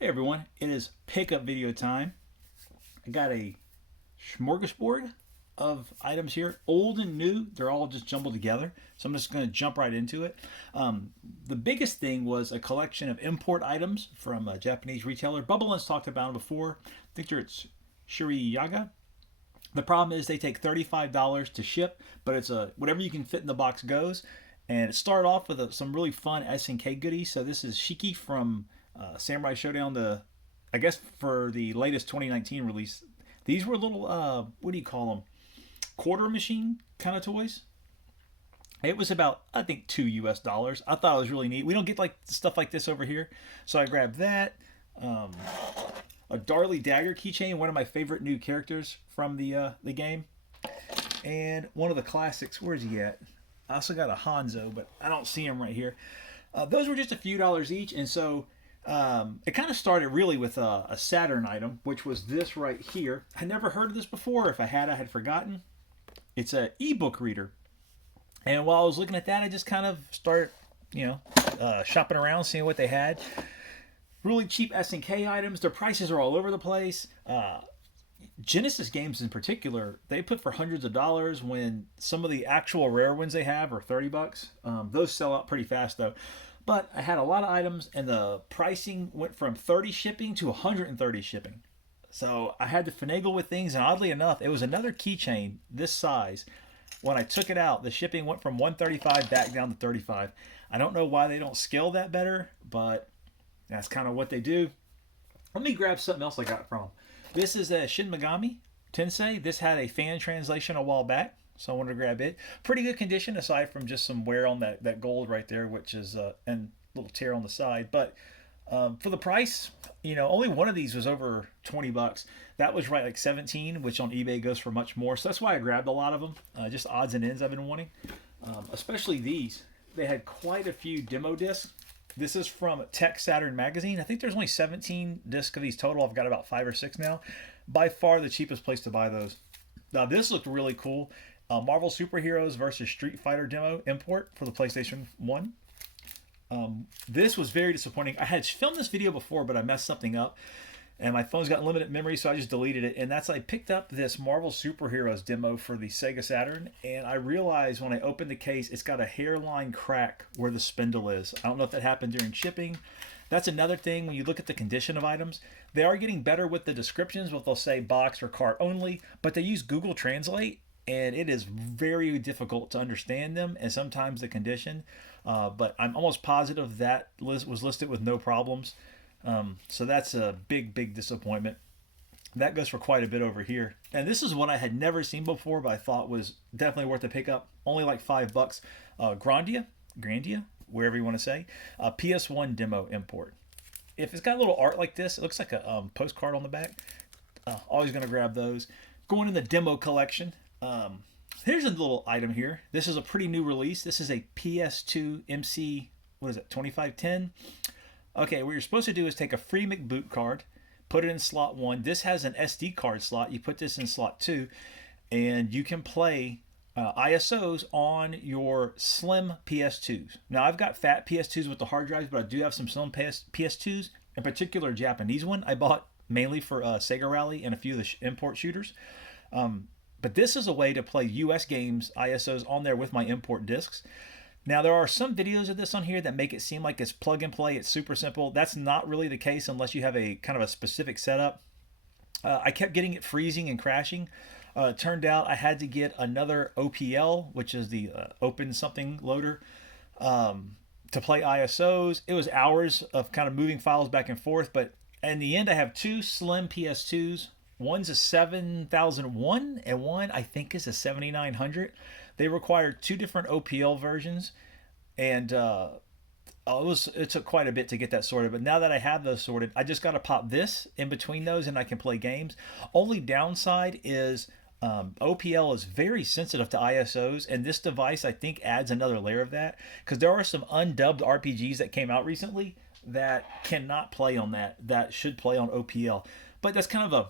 Hey everyone, it is pickup video time. I got a smorgasbord of items here, old and new. They're all just jumbled together. So I'm just going to jump right into it. Um, the biggest thing was a collection of import items from a Japanese retailer. Bubbleland's talked about them before. I think it's Shiriyaga. The problem is they take $35 to ship, but it's a whatever you can fit in the box goes. And it started off with some really fun SNK goodies. So this is Shiki from Samurai Showdown. I guess for the latest 2019 release, these were little what do you call them? Quarter machine kind of toys. It was about I think $2 US. I thought it was really neat. We don't get like stuff like this over here, so I grabbed that. Um, a Darly Dagger keychain, one of my favorite new characters from the game, and one of the classics. Where's he at? I also got a Hanzo, but I don't see him right here. Those were just a few dollars each, and so it kind of started really with a Saturn item, which was this right here. I never heard of this before. If I had, I had forgotten. It's an ebook reader, and while I was looking at that, I just kind of started, shopping around, seeing what they had. Really cheap SNK items. Their prices are all over the place. Genesis games in particular, they put for hundreds of dollars when some of the actual rare ones they have are $30. Those sell out pretty fast though. But I had a lot of items and the pricing went from 30 shipping to 130 shipping. So I had to finagle with things, and oddly enough, it was another keychain this size. When I took it out, the shipping went from 135 back down to 35. I don't know why they don't scale that better, but that's kind of what they do. Let me grab something else I got from them. This is a Shin Megami Tensei. This had a fan translation a while back, so I wanted to grab it. Pretty good condition aside from just some wear on that gold right there, which is and a little tear on the side. But for the price, only one of these was over $20. That was right like 17, which on eBay goes for much more. So that's why I grabbed a lot of them. Just odds and ends I've been wanting, especially these. They had quite a few demo discs. This is from Tech Saturn magazine. I think there's only 17 discs of these total. I've got about 5 or 6 now. By far the cheapest place to buy those. Now this looked really cool. Marvel Superheroes versus Street Fighter demo import for the PlayStation 1. This was very disappointing. I had filmed this video before, but I messed something up. And my phone's got limited memory, so I just deleted it. And I picked up this Marvel Superheroes demo for the Sega Saturn, and I realized when I opened the case, it's got a hairline crack where the spindle is. I don't know if that happened during shipping. That's another thing when you look at the condition of items. They are getting better with the descriptions, what they'll say box or cart only, but they use Google Translate, and it is very difficult to understand them and sometimes the condition. But I'm almost positive that was listed with no problems. So that's a big disappointment. That goes for quite a bit over here. And this is one I had never seen before, but I thought was definitely worth the pickup. Only like $5. Grandia, wherever you want to say. PS1 demo import. If it's got a little art like this, it looks like a postcard on the back. Always going to grab those. Going in the demo collection. Here's a little item here. This is a pretty new release. This is a PS2 MC, 2510? Okay, what you're supposed to do is take a free McBoot card, put it in slot 1. This has an SD card slot. You put this in slot 2, and you can play ISOs on your slim PS2s. Now, I've got fat PS2s with the hard drives, but I do have some slim PS2s, in particular a Japanese one I bought mainly for Sega Rally and a few of the import shooters. But this is a way to play US games ISOs on there with my import discs. Now, there are some videos of this on here that make it seem like it's plug and play. It's super simple. That's not really the case unless you have a kind of a specific setup. I kept getting it freezing and crashing. It turned out I had to get another OPL, which is the open something loader, to play ISOs. It was hours of kind of moving files back and forth. But in the end, I have 2 slim PS2s. One's a 7001 and one I think is a 7900. They require 2 different OPL versions, and it took quite a bit to get that sorted. But now that I have those sorted, I just got to pop this in between those, and I can play games. Only downside is OPL is very sensitive to ISOs, and this device I think adds another layer of that because there are some undubbed RPGs that came out recently that cannot play on that should play on OPL. But that's kind of a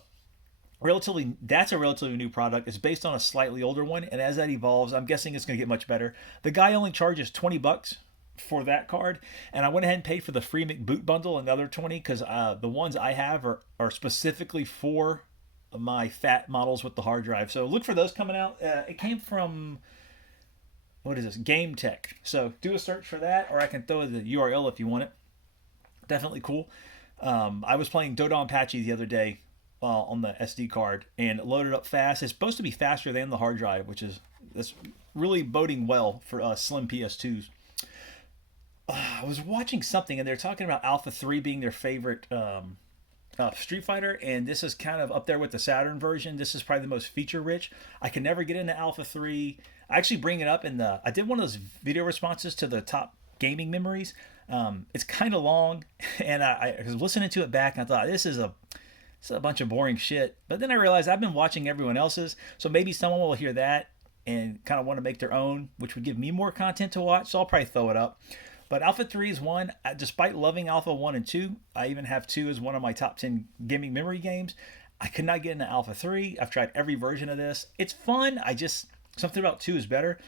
relatively new product. It's based on a slightly older one, and as that evolves, I'm guessing it's going to get much better. The guy only charges $20 for that card, and I went ahead and paid for the free McBoot bundle, another 20, because the ones I have are specifically for my fat models with the hard drive. So look for those coming out. It came from, what is this, Game Tech. So do a search for that, or I can throw the URL if you want it. Definitely cool. I was playing Dodonpachi the other day on the SD card, and it loaded up fast. It's supposed to be faster than the hard drive, which is that's really boding well for slim PS2s. I was watching something, and they're talking about Alpha 3 being their favorite Street Fighter, and this is kind of up there with the Saturn version. This is probably the most feature rich. I can never get into Alpha 3. I actually bring it up I did one of those video responses to the top gaming memories. It's kind of long, and I was listening to it back, and I thought, this is a bunch of boring shit. But then I realized I've been watching everyone else's, so maybe someone will hear that and kind of want to make their own, which would give me more content to watch, so I'll probably throw it up. But Alpha 3 is one. Despite loving Alpha 1 and 2, I even have 2 as one of my top 10 gaming memory games. I could not get into Alpha 3. I've tried every version of this. It's fun. Something about 2 is better.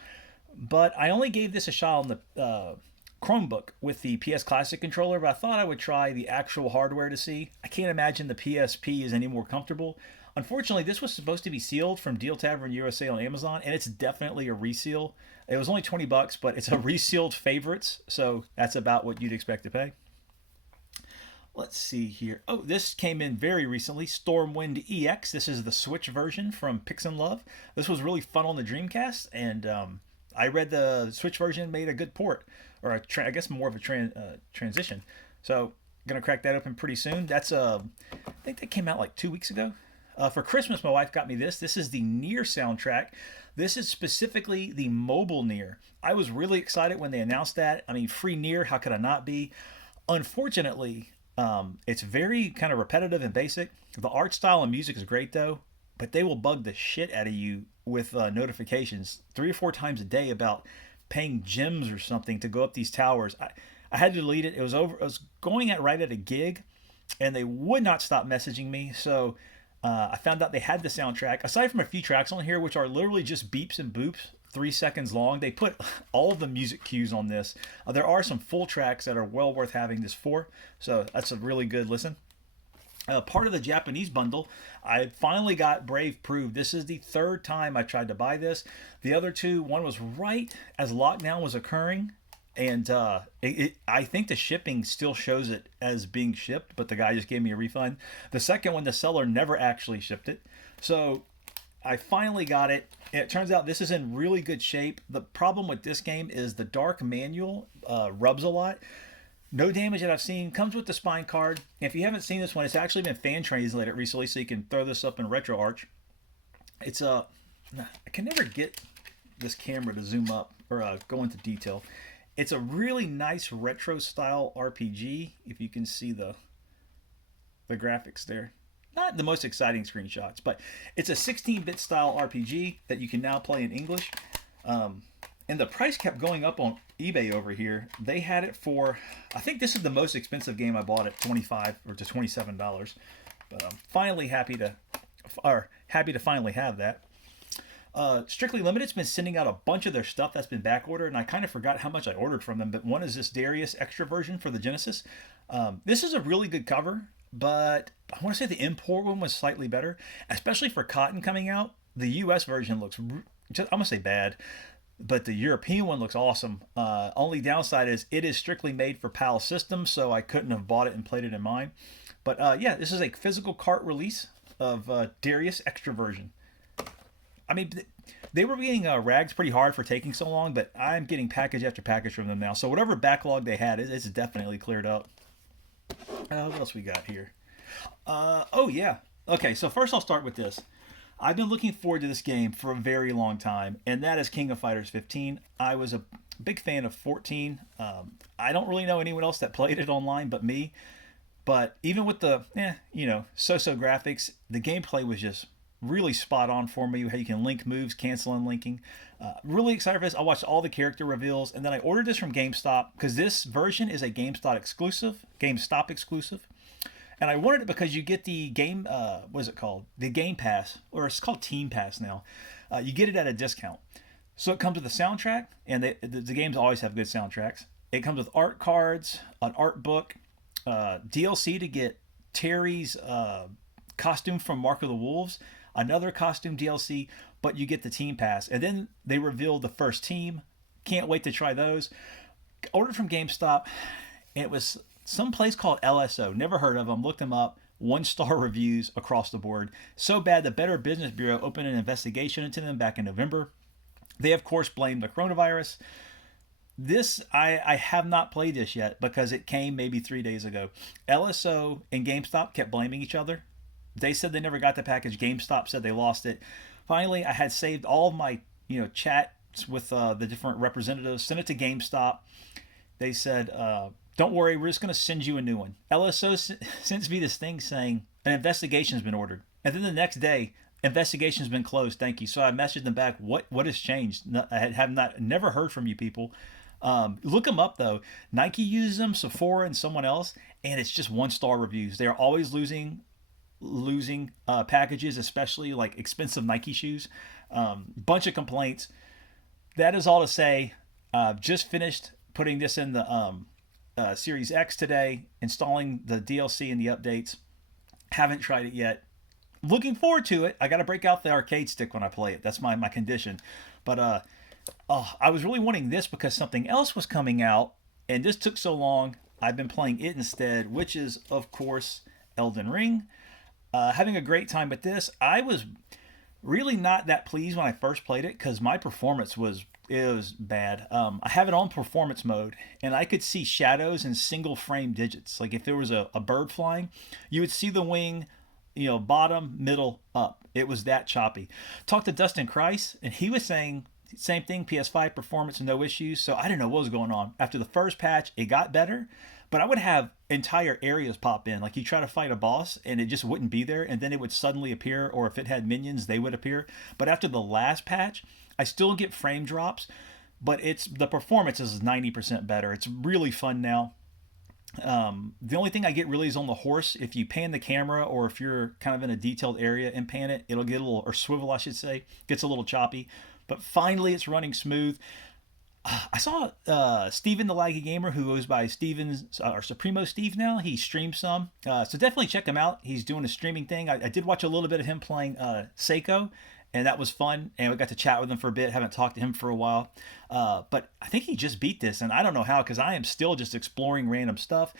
But I only gave this a shot on the Chromebook with the PS Classic controller, but I thought I would try the actual hardware to see. I can't imagine the PSP is any more comfortable. Unfortunately, this was supposed to be sealed from Deal Tavern USA on Amazon, and it's definitely a reseal. It was only $20, but it's a resealed favorites, so that's about what you'd expect to pay. Let's see here. Oh, this came in very recently, Stormwind EX. This is the Switch version from PixnLove. This was really fun on the Dreamcast, and I read the Switch version made a good port, or I guess more of a transition. So, gonna crack that open pretty soon. I think that came out like 2 weeks ago. For Christmas, my wife got me this. This is the Nier soundtrack. This is specifically the mobile Nier. I was really excited when they announced that. I mean, free Nier, how could I not be? Unfortunately, it's very kind of repetitive and basic. The art style and music is great, though, but they will bug the shit out of you with notifications 3 or 4 times a day about paying gems or something to go up these towers. I had to delete it. It was over. I was going right at a gig, and they would not stop messaging me. So I found out they had the soundtrack. Aside from a few tracks on here, which are literally just beeps and boops, 3 seconds long, they put all the music cues on this. There are some full tracks that are well worth having this for. So that's a really good listen. Part of the Japanese bundle, I finally got Brave Proof. This is the 3rd time I tried to buy this. The other 2, one was right as lockdown was occurring, and I think the shipping still shows it as being shipped, but the guy just gave me a refund. The second one, the seller never actually shipped it. So I finally got it. It turns out this is in really good shape. The problem with this game is the dark manual rubs a lot. No damage that I've seen. Comes with the spine card. If you haven't seen this one, it's actually been fan translated recently, so you can throw this up in RetroArch. It's I can never get this camera to zoom up or go into detail. It's a really nice retro style RPG. If you can see the graphics there. Not the most exciting screenshots, but it's a 16-bit style RPG that you can now play in English. And the price kept going up on eBay over here. They had it for, I think this is the most expensive game I bought at $25 or to $27. But I'm finally happy to finally have that. Strictly Limited's been sending out a bunch of their stuff that's been back ordered, and I kind of forgot how much I ordered from them. But one is this Darius extra version for the Genesis. This is a really good cover, but I want to say the import one was slightly better, especially for Cotton coming out. The US version looks, I'm going to say bad, but the European one looks awesome. Only downside is it is strictly made for PAL systems, so I couldn't have bought it and played it in mine. But yeah, this is a physical cart release of Darius extra version. I mean, they were being ragged pretty hard for taking so long, but I'm getting package after package from them now. So whatever backlog they had, it's definitely cleared up. What else we got here? Oh, yeah. Okay, so first I'll start with this. I've been looking forward to this game for a very long time, and that is King of Fighters 15. I was a big fan of 14. I don't really know anyone else that played it online but me. But even with the, so-so graphics, the gameplay was just really spot on for me. How you can link moves, cancel and linking. Really excited for this. I watched all the character reveals, and then I ordered this from GameStop because this version is a GameStop exclusive. And I wanted it because you get the game, what is it called? The Game Pass, or it's called Team Pass now. You get it at a discount. So it comes with a soundtrack, and the games always have good soundtracks. It comes with art cards, an art book, DLC to get Terry's costume from Mark of the Wolves, another costume DLC, but you get the team pass. And then they revealed the first team. Can't wait to try those. Ordered from GameStop. It was some place called LSO. Never heard of them. Looked them up. 1-star reviews across the board. So bad the Better Business Bureau opened an investigation into them back in November. They, of course, blamed the coronavirus. This, I have not played this yet because it came maybe 3 days ago. LSO and GameStop kept blaming each other. They said they never got the package. GameStop said they lost it. Finally, I had saved all of my chats with the different representatives, sent it to GameStop. They said, don't worry, we're just going to send you a new one. LSO sends me this thing saying an investigation has been ordered. And then the next day, investigation's been closed. Thank you. So I messaged them back. What has changed? I have never heard from you people. Look them up though. Nike uses them, Sephora, and someone else, and it's just 1-star reviews. They are always losing packages, especially like expensive Nike shoes. Bunch of complaints. That is all to say. Just finished putting this in the Series X today, installing the DLC and the updates. Haven't tried it yet. Looking forward to it. I got to break out the arcade stick when I play it. That's my condition. But I was really wanting this because something else was coming out, and this took so long. I've been playing it instead, which is, of course, Elden Ring. Having a great time with this. I was really not that pleased when I first played it because my performance was bad. I have it on performance mode, and I could see shadows in single frame digits. Like if there was a bird flying, you would see the wing, bottom, middle, up. It was that choppy. Talked to Dustin Christ, and he was saying same thing, PS5 performance, no issues. So I didn't know what was going on. After the first patch, it got better, but I would have entire areas pop in. Like you try to fight a boss and it just wouldn't be there, and then it would suddenly appear, or if it had minions, they would appear. But after the last patch, I still get frame drops, but the performance is 90% better. It's really fun now. The only thing I get really is on the horse. If you pan the camera, or if you're kind of in a detailed area and pan it, it'll get a little, or swivel I should say, gets a little choppy. But finally it's running smooth. I saw Steven the Laggy Gamer, who goes by Steven's or Supremo Steve now. He streams some, so definitely check him out. He's doing a streaming thing. I did watch a little bit of him playing Seiko, and that was fun. And we got to chat with him for a bit. Haven't talked to him for a while, but I think he just beat this, and I don't know how because I am still just exploring random stuff.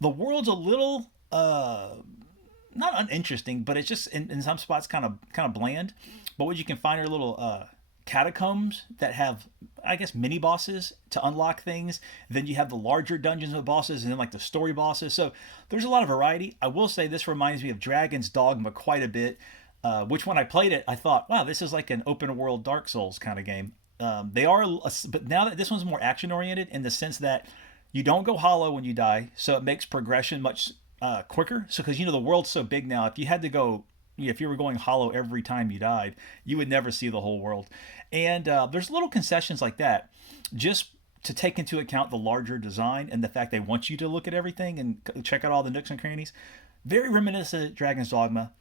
The world's a little not uninteresting, but it's just in some spots kind of bland. But what you can find are little catacombs that have, I guess, mini bosses to unlock things. Then you have the larger dungeons with bosses, and then like the story bosses. So there's a lot of variety. I will say this reminds me of Dragon's Dogma quite a bit, which when I played it, I thought, wow, this is like an open world Dark Souls kind of game. They are, but now that this one's more action oriented in the sense that you don't go hollow when you die, so it makes progression much quicker. So because the world's so big now, if you had to go, if you were going hollow every time you died, you would never see the whole world. And there's little concessions like that, just to take into account the larger design and the fact they want you to look at everything and check out all the nooks and crannies. Very reminiscent of Dragon's Dogma.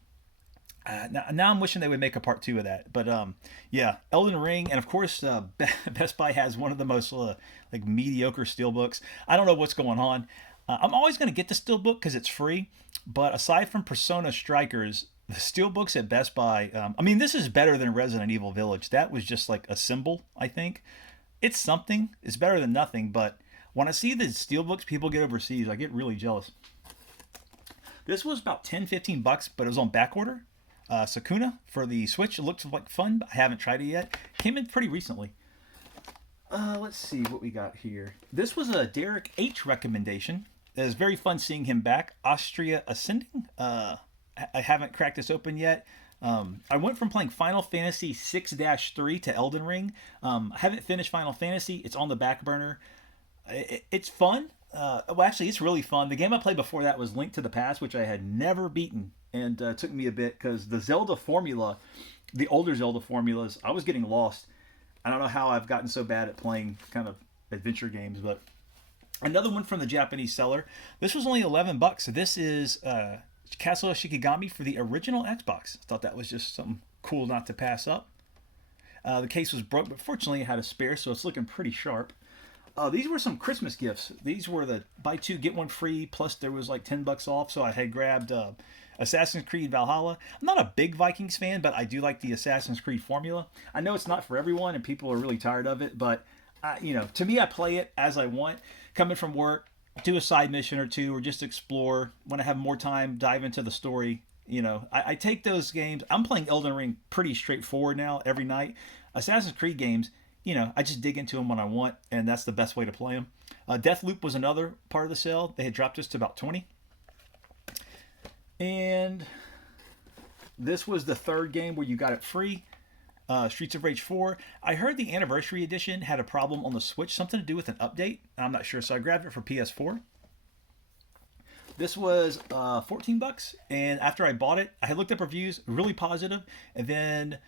Now I'm wishing they would make a part 2 of that. But yeah, Elden Ring, and of course Best Buy has one of the most mediocre steelbooks. I don't know what's going on. I'm always going to get the steelbook because it's free. But aside from Persona Strikers, the steelbooks at Best Buy, this is better than Resident Evil Village. That was just like a symbol, I think. It's something. It's better than nothing. But when I see the steelbooks people get overseas, I get really jealous. This was about $10-15, but it was on back order. Sakuna for the Switch. It looked like fun, but I haven't tried it yet. Came in pretty recently. Let's see what we got here. This was a Derek H recommendation. It was very fun seeing him back. Austria Ascending. I haven't cracked this open yet. I went from playing Final Fantasy 6-3 to Elden Ring. I haven't finished Final Fantasy. It's on the back burner. It's fun. Well, actually, it's really fun. The game I played before that was Link to the Past, which I had never beaten. And it took me a bit because the Zelda formula, the older Zelda formulas, I was getting lost. I don't know how I've gotten so bad at playing kind of adventure games, but another one from the Japanese seller. This was only $11. So this is Castle of Shikigami for the original Xbox. I thought that was just something cool not to pass up. The case was broke, but fortunately it had a spare, so it's looking pretty sharp. These were some Christmas gifts. These were the buy two get one free. Plus there was like $10 off. So I had grabbed Assassin's Creed Valhalla. I'm not a big Vikings fan, but I do like the Assassin's Creed formula. I know it's not for everyone, and people are really tired of it. But to me, I play it as I want. Coming from work, do a side mission or two, or just explore. When I have more time, dive into the story. I take those games. I'm playing Elden Ring pretty straightforward now every night. Assassin's Creed games, I just dig into them when I want, and that's the best way to play them. Deathloop was another part of the sale. They had dropped us to about 20. And this was the third game where you got it free. Streets of Rage 4. I heard the Anniversary Edition had a problem on the Switch, something to do with an update. I'm not sure, so I grabbed it for PS4. This was $14, and after I bought it, I had looked up reviews, really positive, and then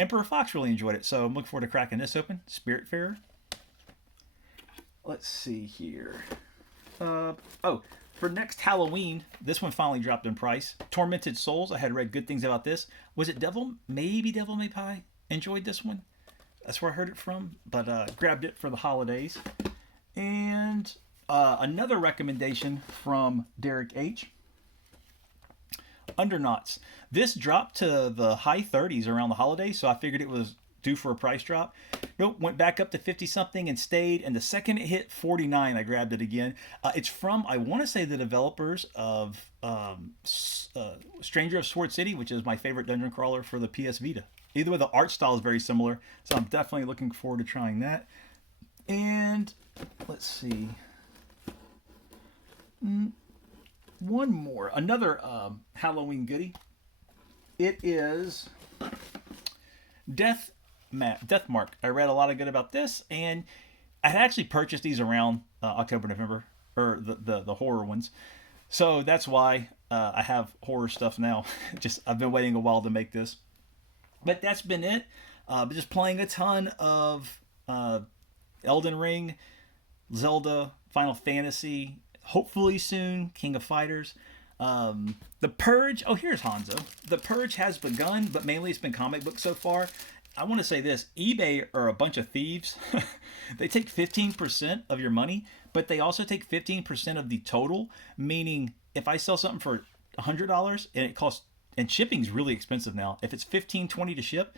Emperor Fox really enjoyed it, so I'm looking forward to cracking this open. Spiritfarer. Let's see here. For next Halloween, this one finally dropped in price. Tormented Souls. I had read good things about this. Was it Devil May Pie? Enjoyed this one. That's where I heard it from, but grabbed it for the holidays. And another recommendation from Derek H. Undernauts. This dropped to the high 30s around the holidays, so I figured it was due for a price drop. Nope, went back up to 50 something and stayed, and the second it hit 49, I grabbed it again. It's from, I want to say, the developers of Stranger of Sword City, which is my favorite dungeon crawler for the PS Vita. Either way, the art style is very similar, so I'm definitely looking forward to trying that. And let's see. One more. Another Halloween goodie. It is Deathmark. I read a lot of good about this, and I had actually purchased these around October, November, or the horror ones. So that's why I have horror stuff now. I've been waiting a while to make this. But that's been it. Just playing a ton of Elden Ring, Zelda, Final Fantasy, hopefully soon King of Fighters. The Purge. Oh, here's Hanzo. The Purge has begun, but mainly it's been comic books so far. I want to say this. eBay are a bunch of thieves. They take 15% of your money, but they also take 15% of the total, meaning if I sell something for $100 and it costs, and shipping's really expensive now. If it's $15.20 to ship,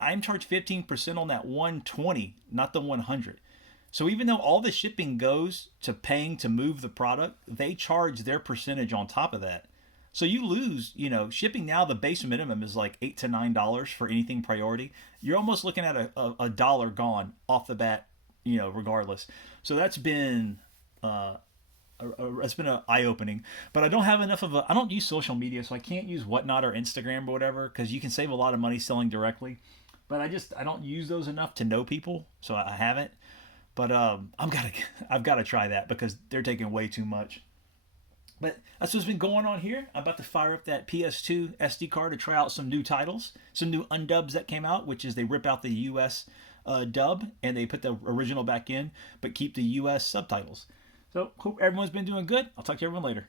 I'm charged 15% on that $120, not the $100. So even though all the shipping goes to paying to move the product, they charge their percentage on top of that. So you lose, shipping now, the base minimum is like $8 to $9 for anything priority. You're almost looking at a dollar gone off the bat, regardless. So that's been it's been an eye-opening. But I don't have enough of I don't use social media, so I can't use Whatnot or Instagram or whatever, because you can save a lot of money selling directly. But I don't use those enough to know people, so I haven't. But I've got to try that because they're taking way too much. But that's what's been going on here. I'm about to fire up that PS2 SD card to try out some new titles, some new undubs that came out, which is they rip out the US dub and they put the original back in, but keep the US subtitles. So hope everyone's been doing good. I'll talk to everyone later.